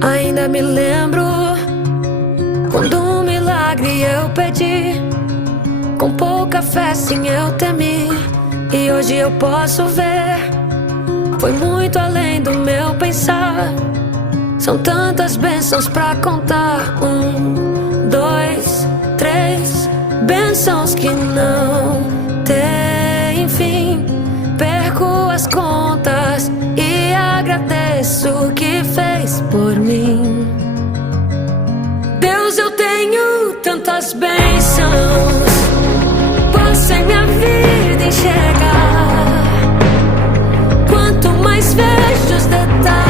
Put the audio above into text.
Ainda me lembro quando um milagre eu pedi, com pouca fé sim eu temi, e hoje eu posso ver, foi muito além do meu pensar. São tantas bênçãos pra contar. 1, 2, 3 bênçãos que não têm fim. Perco as contas e agradeço o que fez por mim. Deus, eu tenho tantas bênçãos, posso em minha vida enxergar. Quanto mais vejo os detalhes,